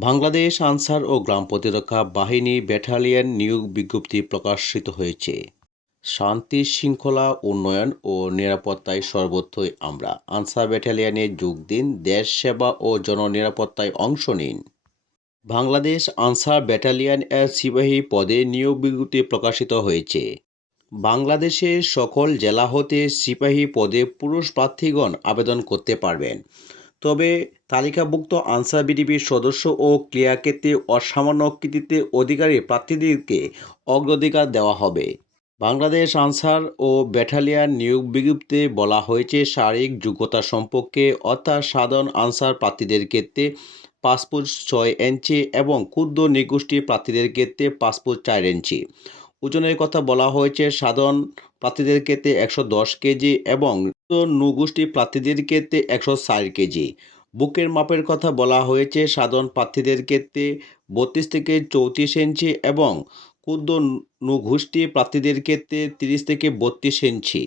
বাংলাদেশ আনসার ও গ্রাম প্রতিরক্ষা বাহিনী ব্যাটালিয়ন নিয়োগ বিজ্ঞপ্তি প্রকাশিত হয়েছে। শান্তি শৃঙ্খলা, উন্নয়ন ও নিরাপত্তায় সর্বত্রই আমরা। আনসার ব্যাটালিয়নে যোগ দিন, দেশ সেবা ও জননিরাপত্তায় অংশ নিন। বাংলাদেশ আনসার ব্যাটালিয়ন এর সিপাহী পদে নিয়োগ বিজ্ঞপ্তি প্রকাশিত হয়েছে। বাংলাদেশের সকল জেলা হতে সিপাহী পদে পুরুষ প্রার্থীগণ আবেদন করতে পারবেন। তবে তালিকাভুক্ত আনসার বিডিবির সদস্য ও ক্রিয়াক্ষেত্রে অসামান্য কৃতিত্বে অধিকারী প্রার্থীদেরকে অগ্রাধিকার দেওয়া হবে। বাংলাদেশ আনসার ও ব্যাটালিয়ান নিয়োগ বিজ্ঞপ্তিতে বলা হয়েছে, শারীরিক যোগ্যতা সম্পর্কে অর্থাৎ সাধারণ আনসার প্রার্থীদের ক্ষেত্রে পাসপোর্ট ছয় ইঞ্চি এবং ক্ষুদ্র নিগোষ্ঠী প্রার্থীদের ক্ষেত্রে পাসপোর্ট চার ইঞ্চি। ওজনের কথা বলা হয়েছে, সাধারণ প্রার্থীদের ক্ষেত্রে একশো দশ কেজি এবং নৌগোষ্ঠী প্রার্থীদের ক্ষেত্রে একশো ষাট কেজি। বুকের মাপের কথা বলা হয়েছে, সাধারণ প্রার্থীদের ক্ষেত্রে বত্রিশ থেকে চৌত্রিশ ইঞ্চি এবং ক্ষুদ্র নৌগোষ্ঠী প্রার্থীদের ক্ষেত্রে তিরিশ থেকে বত্রিশ ইঞ্চি।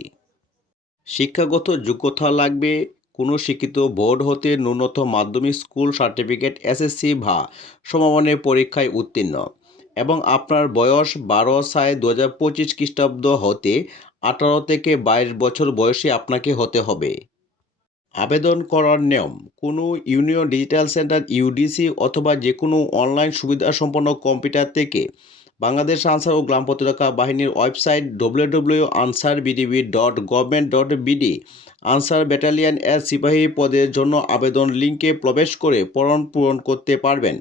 শিক্ষাগত যোগ্যতা লাগবে, কোনো শিক্ষিত বোর্ড হতে ন্যূনতম মাধ্যমিক স্কুল সার্টিফিকেট, এসএসসি বা সমমানের পরীক্ষায় উত্তীর্ণ। এবং আপনার বয়স বারো সায় দু হাজার পঁচিশ খ্রিস্টাব্দ হতে আঠারো থেকে বাইশ বছর বয়সী আপনাকে হতে হবে। আবেদন করার নিয়ম, কোনো ইউনিয়ন ডিজিটাল সেন্টার, ইউডিসি অথবা যে কোনো অনলাইন সুবিধা সম্পন্ন কম্পিউটার থেকে বাংলাদেশ আনসার ও গ্রাম প্রতিরক্ষা বাহিনীর website W W Ansar BDB dot government dot BD Ansar battalion এর সিপাহী পদের জন্য আবেদন লিঙ্কে প্রবেশ করে পূরণ পূরণ করতে পারবেন।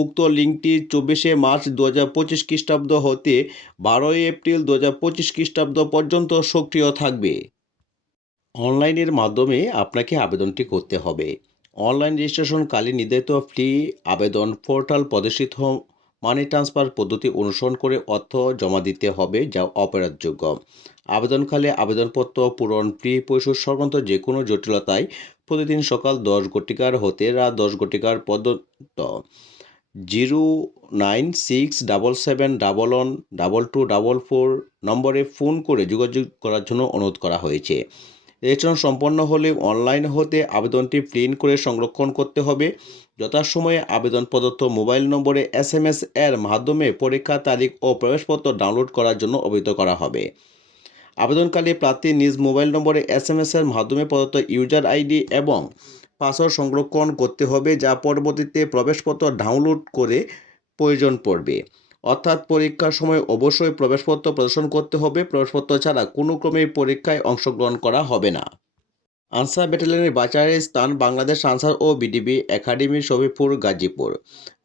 উক্ত লিঙ্কটি চব্বিশে মার্চ দু হাজার পঁচিশ খ্রিস্টাব্দ হতে বারোই এপ্রিল দু হাজার পঁচিশ খ্রিস্টাব্দ পর্যন্ত সক্রিয় থাকবে। অনলাইনের মাধ্যমে আপনাকে আবেদনটি করতে হবে। অনলাইন রেজিস্ট্রেশনকালীন নির্ধারিত ফ্রি আবেদন পোর্টাল প্রদর্শিত মানি ট্রান্সফার পদ্ধতি অনুসরণ করে অর্থ জমা দিতে হবে, যা অপরাধযোগ্য। আবেদনকালে আবেদনপত্র পূরণ, ফ্রি পরিশোধ সংক্রান্ত যে কোনো জটিলতায় প্রতিদিন সকাল দশ ঘটিকার হতে রাত দশ ঘটিকার পর্যন্ত। Zero nine six double seven double one double two double four নম্বরে ফোন করে যোগাযোগ করার জন্য অনুরোধ করা হয়েছে। রেজিস্ট্রেশন সম্পন্ন হলে অনলাইন হতে আবেদনটি প্রিন্ট করে সংরক্ষণ করতে হবে। যথাসময়ে আবেদন প্রদত্ত মোবাইল নম্বরে এস এম এস এর মাধ্যমে পরীক্ষা তারিখ ও প্রবেশপত্র ডাউনলোড করার জন্য অবহিত করা হবে। আবেদনকালে প্রার্থী নিজ মোবাইল নম্বরে এস এম এস এর মাধ্যমে প্রদত্ত ইউজার আইডি এবং পাসওয়ার্ড সংরক্ষণ করতে হবে, যা পরবর্তীতে প্রবেশপত্র ডাউনলোড করে প্রয়োজন পড়বে। অর্থাৎ পরীক্ষার সময় অবশ্যই প্রবেশপত্র প্রদর্শন করতে হবে। প্রবেশপত্র ছাড়া কোনো ক্রমেই পরীক্ষায় অংশগ্রহণ করা হবে না। আনসার ব্যাটালিয়নের বাচারের স্থান বাংলাদেশ আনসার ও বিডিবি একাডেমি শফিপুর গাজীপুর।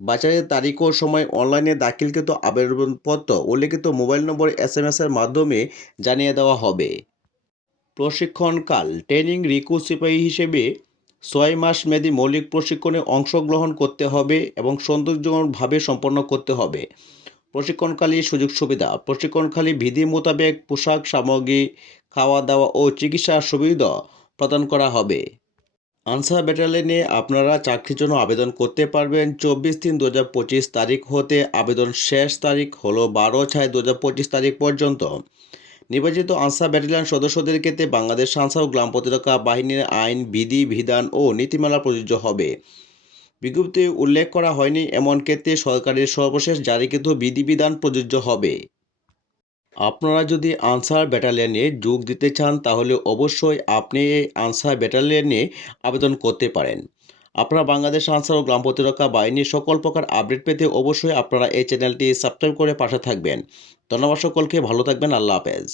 বাচারের তারিখ ও সময় অনলাইনে দাখিলকৃত আবেদনপত্র, উল্লেখিত মোবাইল নম্বর এস এম এর মাধ্যমে জানিয়ে দেওয়া হবে। প্রশিক্ষণকাল, ট্রেনিং রিকু সিপাহী হিসেবে ছয় মাস মেয়াদী মৌলিক প্রশিক্ষণে অংশগ্রহণ করতে হবে এবং সৌন্দর্যভাবে সম্পন্ন করতে হবে। প্রশিক্ষণকালী সুযোগ সুবিধা। প্রশিক্ষণকালী বিধি মোতাবেক পোশাক, সামগ্রী খাওয়া দাওয়া ও চিকিৎসা সুবিধা প্রদান করা হবে। আনসার ব্যাটালিয়নে আপনারা চাকরির জন্য আবেদন করতে পারবেন। চব্বিশ তিন দু তারিখ হতে আবেদন শেষ তারিখ হলো বারো ছয় দু তারিখ পর্যন্ত। নির্বাচিত আনসার ব্যাটালিয়ন সদস্যদের ক্ষেত্রে বাংলাদেশ আনসার ও গ্রাম প্রতিরক্ষা বাহিনীর আইন, বিধি, বিধান ও নীতিমালা প্রযোজ্য হবে। বিজ্ঞপ্তি উল্লেখ করা হয়নি এমন ক্ষেত্রে সরকারের সর্বশেষ জারিকৃত বিধিবিধান প্রযোজ্য হবে। আপনারা যদি আনসার ব্যাটালিয়নে যোগ দিতে চান, তাহলে অবশ্যই আপনি এই আনসার ব্যাটালিয়নে আবেদন করতে পারেন। আপনারা বাংলাদেশ আনসার ও গ্রাম প্রতিরক্ষা বাহিনীর সকল প্রকার আপডেট পেতে অবশ্যই আপনারা এই চ্যানেলটি সাবস্ক্রাইব করে পাশে থাকবেন। ধন্যবাদ সকলকে, ভালো থাকবেন, আল্লাহ হাফেজ।